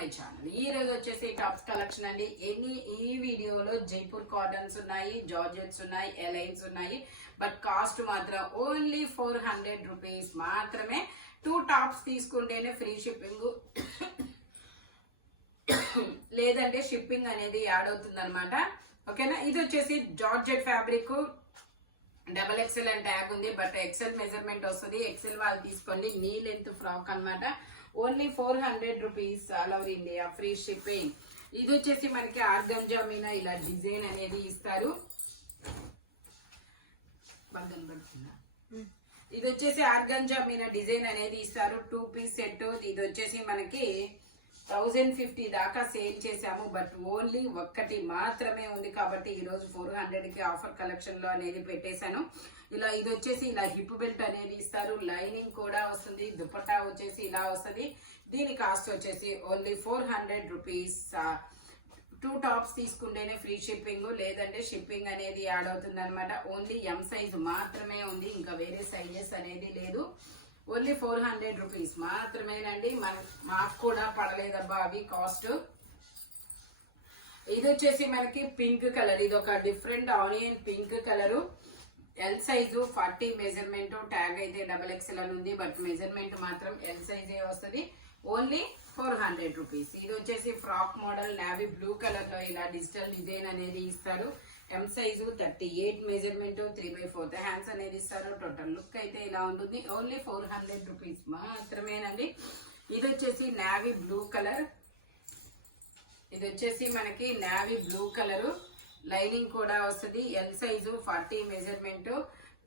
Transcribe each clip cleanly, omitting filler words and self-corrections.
My channel. ఈ రోజు వచ్చేసి టాప్స్ కలెక్షన్ అండి. ఈ వీడియోలో జైపూర్ కాటన్స్ ఉన్నాయి, జార్జెట్స్ ఉన్నాయి, ఎలైన్స్ ఉన్నాయి. బట్ కాస్ట్ మాత్రం ఓన్లీ 400 రూపీస్ మాత్రమే. 2 టాప్స్ తీసుకుంటేనే ఫ్రీ షిప్పింగ్, లేదంటే షిప్పింగ్ అనేది యాడ్ అవుతుంది అనమాట. ఓకేనా. ఇది వచ్చేసి జార్జెట్ ఫ్యాబ్రిక్, XXL అని ట్యాగ్ ఉంది, బట్ XL మెజర్మెంట్ వస్తుంది. XL వాళ్ళు తీసుకోండి. నీ లెంత్ ఫ్రాక్ అనమాట. Only 400 rupees, all over India free shipping. ఇది వచ్చేసి మనకి ఆర్గంజా మీద ఇలా డిజైన్ అనేది ఇస్తారు. ఇది వచ్చేసి ఆర్గంజా మీద డిజైన్ అనేది ఇస్తారు. 2 పీస్ సెట్. ఇది వచ్చేసి మనకి 1050 దాకా సేల్ చేసాము, బట్ ఓన్లీ ఒక్కటి మాత్రమే ఉంది కాబట్టి ఈ రోజు 400కి ఆఫర్ కలెక్షన్ లో అనేది పెట్టేశాను. ఇది వచ్చేసి ఇలా హిప్ బెల్ట్ అనేది ఇస్తారు. లైనింగ్ కూడా వస్తుంది. దుపట్టా వచ్చేసి ఇలా వస్తుంది. దీని కాస్ట్ వచ్చేసి ఓన్లీ 400 రూపీస్. 2 టాప్స్ తీసుకుంటేనే ఫ్రీ షిప్పింగ్, లేదంటే షిప్పింగ్ అనేది యాడ్ అవుతుంది అనమాట. ఓన్లీ M సైజ్ మాత్రమే ఉంది, ఇంకా వేరే సైజెస్ అనేది లేదు. ఓన్లీ 400 రూపీస్ మాత్రమేనండి. మాకు కూడా పడలేదబ్బా అవి కాస్ట్. ఇది వచ్చేసి మనకి పింక్ కలర్. ఇది ఒక different onion pink colour. L size 40 measurement. Tag అయితే XXL అని ఉంది, బట్ మెజర్మెంట్ మాత్రం L సైజే వస్తుంది. Only 400 rupees. ఇది వచ్చేసి frock model navy blue colour లో ఇలా డిజిటల్ డిజైన్ అనేది ఇస్తారు. M సైజు 38 మెజర్మెంట్, 3/4 హ్యాండ్స్ అనేది ఇస్తారు. టోటల్ లుక్ అయితే ఇలా ఉంటుంది. ఓన్లీ 400 రూపీస్ మాత్రమేనండి. ఇది వచ్చేసి నావీ బ్లూ కలర్. ఇది వచ్చేసి మనకి నావీ బ్లూ కలరు. లైనింగ్ కూడా వస్తుంది. L size 40 measurement.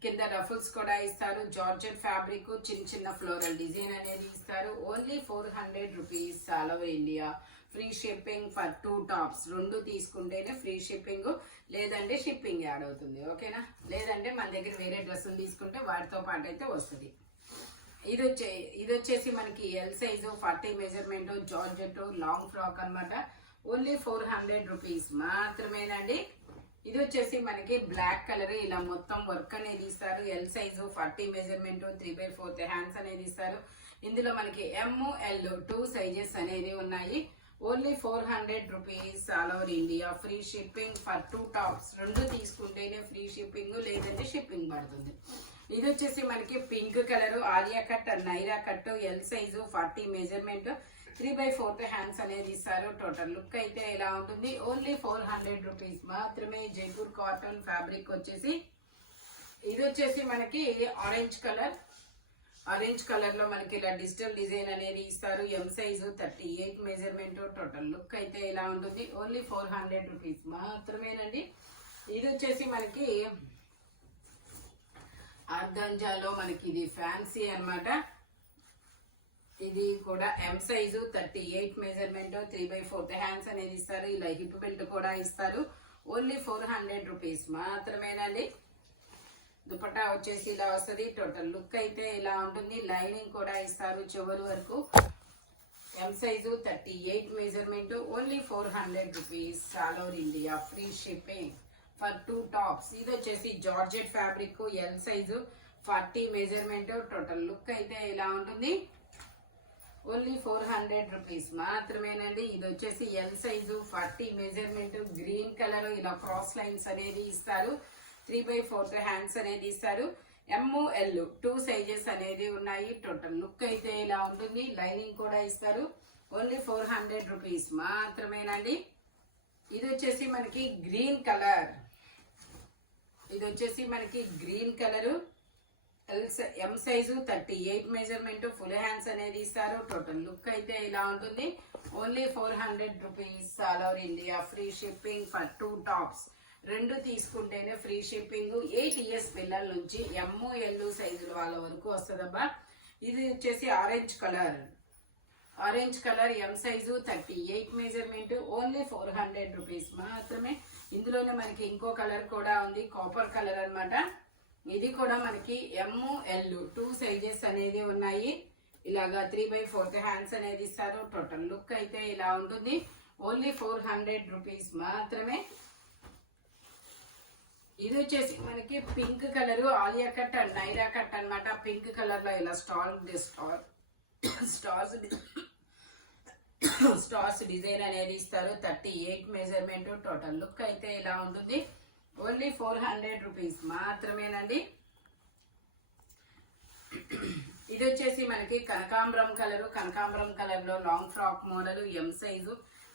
కింద రఫుల్స్ కూడా ఇస్తారు. జార్జెట్ ఫ్యాబ్రిక్, చిన్న చిన్న ఫ్లోరల్ డిజైన్ అనేది ఇస్తారు. Only 400 rupees, all over India free shipping for 2 tops. 2 తీసుకుంటేనే ఫ్రీ షిప్పింగ్, లేదంటే షిప్పింగ్ యాడ్ అవుతుంది. ఓకేనా. లేదంటే మన దగ్గర వేరే డ్రెస్సులు తీసుకుంటే వాటితో పాటు అయితే వస్తుంది. ఇది వచ్చేసి మనకి L size 40 measurement, georgette long frock అనమాట. ఓన్లీ 400 రూపీస్ మాత్రమేనండి. ఇది వచ్చేసి మనకి బ్లాక్ కలర్. ఇలా మొత్తం వర్క్ అనేది ఇస్తారు. L సైజు 40 మెజర్మెంట్, 3/4 హ్యాండ్స్ అనేది ఇస్తారు. ఇందులో మనకి M, L 2 సైజెస్ అనేది ఉన్నాయి. Only 400 rupees, all over India free shipping for 2 tops. 2 తీసుకుంటేనే ఫ్రీ షిప్పింగ్, లేదంటే షిప్పింగ్ పడుతుంది. ఇది వచ్చేసి మనకి pink colour, Alia cut, Naira cut. L size 40 measurement, 3/4 hands అనేది ఇస్తారు. టోటల్ లుక్ అయితే ఇలా ఉంటుంది. ఓన్లీ 400 రూపీస్ మాత్రమే. జైపూర్ కాటన్ ఫ్యాబ్రిక్ వచ్చేసి ఇది వచ్చేసి మనకి ఆరెంజ్ కలర్. ఆరెంజ్ కలర్ లో మనకి ఇలా డిజిటల్ డిజైన్ అనేది ఇస్తారు. M size 38 measurement. Total look అయితే ఇలా ఉంటుంది. ఓన్లీ 400 రూపీస్ మాత్రమేనండి. ఇది వచ్చేసి మనకి ఆర్గాంజాలో మనకి ఇది ఫ్యాన్సీ అన్నమాట. ఇది కూడా M సైజు 38 మెజర్మెంట్, 3/4 హ్యాండ్స్ అనేది ఇస్తారు. ఇలా హిప్ బెల్ట్ కూడా ఇస్తారు. ఓన్లీ 400 రూపీస్ మాత్రమేనండి. దుపట్టా వచ్చేసి ఇలా వస్తుంది. టోటల్ లుక్ అయితే ఇలా ఉంటుంది. లైనింగ్ కూడా ఇస్తారు చివరి వరకు. M size 38 measurement, only 400 rupees, all over India free shipping for 2 tops. ఇది వచ్చేసి georgette fabric. L size 40 measurement. Total look అయితే ఇలా ఉంటుంది. ఓన్లీ 400 రూపీస్ మాత్రమేనండి. ఇది వచ్చేసి L size 40 measurement, green colour. ఇలా క్రాస్ లైన్స్ అనేది ఇస్తారు. 3/4 హ్యాండ్స్ అనేది ఇస్తారు. M, L 2 సైజెస్ అనేది ఉన్నాయి. టోటల్ లుక్ అయితే ఇలా ఉంటుంది. లైనింగ్ కూడా ఇస్తారు. ఓన్లీ 400 రూపీస్ మాత్రమేనండి. ఇది వచ్చేసి మనకి గ్రీన్ కలర్. ఇది వచ్చేసి మనకి green colour. M size 38 measurement, full hands అనేది ఇస్తారు. టోటల్ లుక్ అయితే ఇలా ఉంటుంది. Only 400 rupees, all over India free shipping for 2 tops. 2 తీసుకుంటేనే ఫ్రీ షిప్పింగ్. 8 ఇయర్స్ పిల్లల నుంచి M, L సైజుల వాళ్ళ వరకు వస్తుందబ్బా. ఇది వచ్చేసి orange colour. Orange colour M size 38 measurement, only 400 rupees మాత్రమే. ఇందులోనే మనకి ఇంకో కలర్ కూడా ఉంది, కాపర్ కలర్ అన్నమాట. ఇది కూడా మనకి M, L 2 సైజెస్ అనేది ఉన్నాయి. ఇలాగా 3/4 హ్యాండ్స్ అనేది ఇస్తారు. టోటల్ లుక్ అయితే ఇలా ఉంటుంది. ఓన్లీ 400 రూపీస్ మాత్రమే. ఇది వచ్చేసి మనకి pink colour, Alia cut and Naira cut అన్నమాట. పింక్ కలర్ లో ఇలా స్టార్స్ స్టార్స్ డిజైన్ అనేది ఇస్తారు. 38 మెజర్మెంట్. టోటల్ లుక్ అయితే ఇలా ఉంటుంది. ఓన్లీ 400 రూపీస్ మాత్రమేనండి. ఇది వచ్చేసి మనకి కనకాంబరం కలర్ లో long frock model, M size,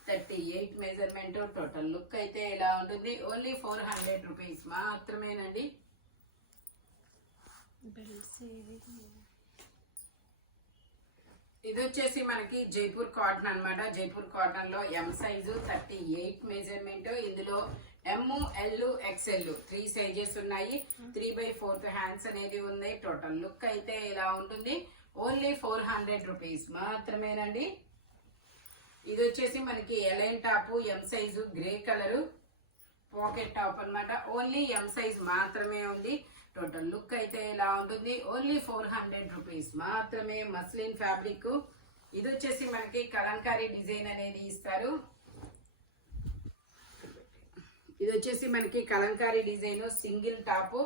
38 measurement. Total look అయితే ఇలా ఉంటుంది. ఓన్లీ 400 రూపీస్ మాత్రమేనండి. ఇది వచ్చేసి మనకి జైపూర్ కాటన్ అన్నమాట. జైపూర్ కాటన్ లో ఎం సైజు, 38 మెజర్మెంట్. ఇందులో ఎం, ఎల్, ఎక్స్ఎల్ 3 సైజెస్ ఉన్నాయి. 3/4 హ్యాండ్స్ అనేది ఉన్నాయి. టోటల్ లుక్ అయితే ఇలా ఉంటుంది. ఓన్లీ 400 రూపీస్ మాత్రమేనండి. ఇది వచ్చేసి మనకి A line top, M size, grey colour pocket top అన్నమాట. ఓన్లీ ఎం సైజ్ మాత్రమే ఉంది. టోటల్ లుక్ అయితే ఇలా ఉంటుంది. ఓన్లీ 400 రూపీస్ మాత్రమే. Muslin fabric. ఇది వచ్చేసి మనకి కలంకారీ డిజైన్ అనేది ఇస్తారు. ఇది వచ్చేసి మనకి కలంకారీ డిజైన్, సింగిల్ టాప్.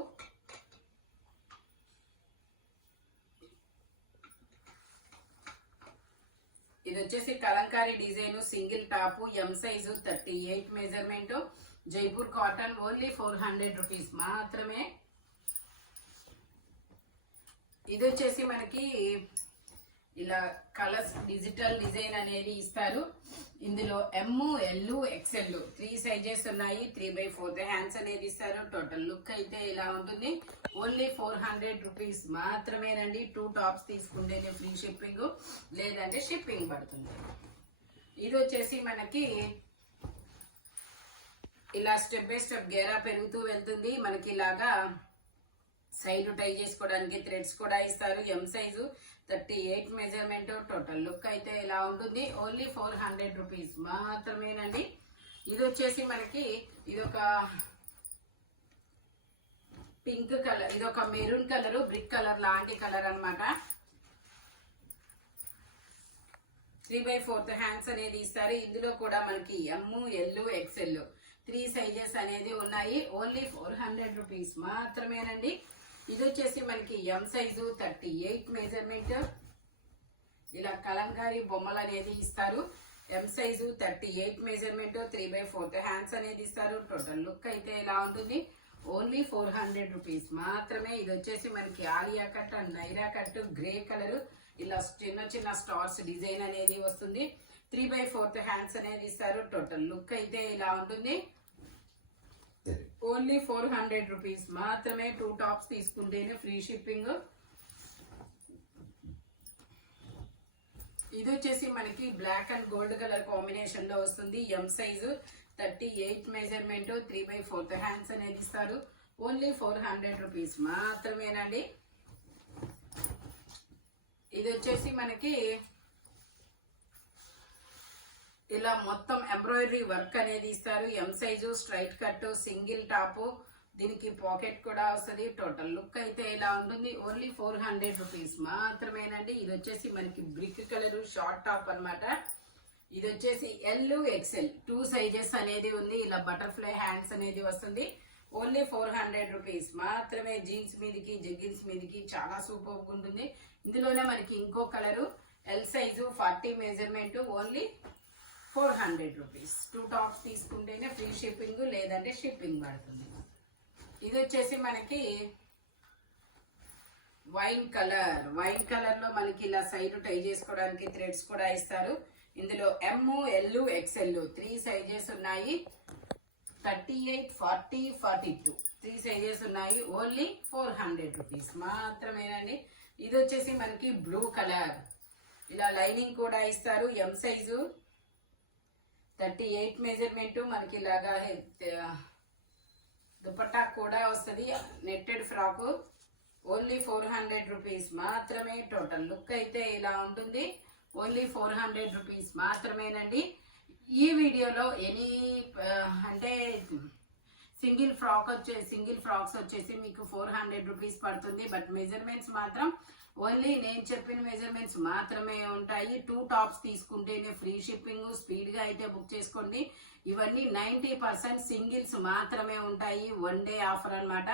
ఇది వచ్చేసి Kalamkari design, single top, M size, 38 measurement. Jaipur cotton. Only 400 rupees మాత్రమే. ఇది వచ్చేసి మనకి ఇలా కలర్స్ డిజిటల్ డిజైన్ అనేది ఇస్తారు. ఇందులో ఎం, ఎల్, ఎక్స్ఎల్ 3 సైజెస్ ఉన్నాయి. 3/4 హ్యాండ్స్ అనేది ఇస్తారు. టోటల్ లుక్ అయితే ఇలా ఉంటుంది. ఓన్లీ 400 రూపీస్ మాత్రమేనండి. 2 టాప్స్ తీసుకుంటేనే ఫ్రీ షిప్పింగ్, లేదంటే షిప్పింగ్ పడుతుంది. ఇది వచ్చేసి మనకి ఇలా స్టెప్ బై స్టెప్ గేరా పెరుగుతూ వెళ్తుంది. మనకి ఇలాగా సైడ్ టై చేసుకోవడానికి థ్రెడ్స్ కూడా ఇస్తారు. M size, 38 measurement. Total look అయితే ఇలా ఉంటుంది. ఓన్లీ 400 రూపీస్ మాత్రమేనండి. ఇది వచ్చేసి మనకి ఇదొక పింక్ కలర్, ఇదొక మెరూన్ కలర్, బ్రిక్ కలర్ లాంటి కలర్ అన్నమాట. 3/4 హ్యాండ్స్ అనేది ఇస్తారు. ఇందులో కూడా మనకి ఎం, ఎల్, ఎక్స్ఎల్ 3 సైజెస్ అనేది ఉన్నాయి. ఓన్లీ 400 రూపీస్ మాత్రమేనండి. ఇది వచ్చేసి మనకి ఎం సైజు, 38 మెజర్మెంట్. ఇలా కలంకారీ బొమ్మలు అనేది ఇస్తారు. M size, 38 measurement. 3/4 హ్యాండ్స్ అనేది ఇస్తారు. టోటల్ లుక్ అయితే ఇలా ఉంటుంది. ఓన్లీ 400 రూపీస్ మాత్రమే. ఇది వచ్చేసి మనకి Alia cut and Naira cut, grey colour. ఇలా చిన్న చిన్న స్టార్స్ డిజైన్ అనేది వస్తుంది. 3/4 హ్యాండ్స్ అనేది ఇస్తారు. టోటల్ లుక్ అయితే ఇలా ఉంటుంది. ఓన్లీ 400 రూపీస్ మాత్రమే. 2 టాప్స్ తీసుకుంటేనే ఫ్రీ షిప్పింగ్. ఇది వచ్చేసి మనకి black and gold colour combination లో వస్తుంది. M size, 38 measurement. 3/4 హ్యాండ్స్ అనేది ఇస్తారు. ఓన్లీ 400 రూపీస్ మాత్రమేనండి. ఇది వచ్చేసి మనకి ఇలా మొత్తం ఎంబ్రాయిడరీ వర్క్ అనేది ఇస్తారు. M size, straight cut, single top. దీనికి పాకెట్ కూడా వస్తుంది. టోటల్ లుక్ అయితే ఇలా ఉంటుంది. ఓన్లీ 400 రూపీస్ మాత్రమేనండి. ఇది వచ్చేసి మనకి బ్రిక్ కలర్ షార్ట్ టాప్ అన్నమాట. ఇది వచ్చేసి ఎల్, ఎక్స్ఎల్ 2 సైజెస్ అనేది ఉంది. ఇలా బటర్ఫ్లై హ్యాండ్స్ అనేది వస్తుంది. ఓన్లీ 400 రూపీస్ మాత్రమే. జీన్స్ మీదకి, జెగ్గిన్స్ మీదకి చాలా సూపర్ ఉంటుంది. ఇందులోనే మనకి ఇంకో colour L size, 40 measurement. Only 400 rupees. 2 tops తీసుకుంటేనే ఫ్రీ షిప్పింగ్, లేదంటే షిప్పింగ్ పడుతుంది. ఇది వచ్చేసి మనకి వైన్ కలర్ లో మనకి ఇలా సైడ్ టై చేసుకోవడానికి థ్రెడ్స్ కూడా ఇస్తారు. ఇందులో ఎం, ఎల్, ఎక్స్ఎల్ 3 సైజెస్ ఉన్నాయి. 38, 40, 42 3 సైజెస్ ఉన్నాయి. ఓన్లీ 400 రూపీస్ మాత్రమేనండి. ఇది వచ్చేసి మనకి బ్లూ కలర్. ఇలా లైనింగ్ కూడా ఇస్తారు. M size, 38 measurement. మనకి ఇలాగా దుపట్టా కూడా వస్తుంది. Netted frock. ఓన్లీ 400 రూపీస్ మాత్రమే. టోటల్ లుక్ అయితే ఇలా ఉంటుంది. ఓన్లీ 400 రూపీస్ మాత్రమేనండి. ఈ వీడియోలో అంటే సింగిల్ ఫ్రాక్స్ వచ్చేసి మీకు 400 రూపీస్ పడుతుంది. బట్ మెజర్మెంట్స్ మాత్రం ఓన్లీ నేను చెప్పిన మెజర్మెంట్స్ మాత్రమే ఉంటాయి. 2 టాప్స్ తీసుకుంటేనే ఫ్రీ షిప్పింగ్. స్పీడ్ గా అయితే బుక్ చేసుకోండి. ఇవన్నీ 90% సింగిల్స్ మాత్రమే ఉంటాయి. 1 డే ఆఫర్ అన్నమాట.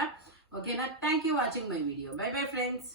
ఓకేనా? Thank you watching my video. By bye friends.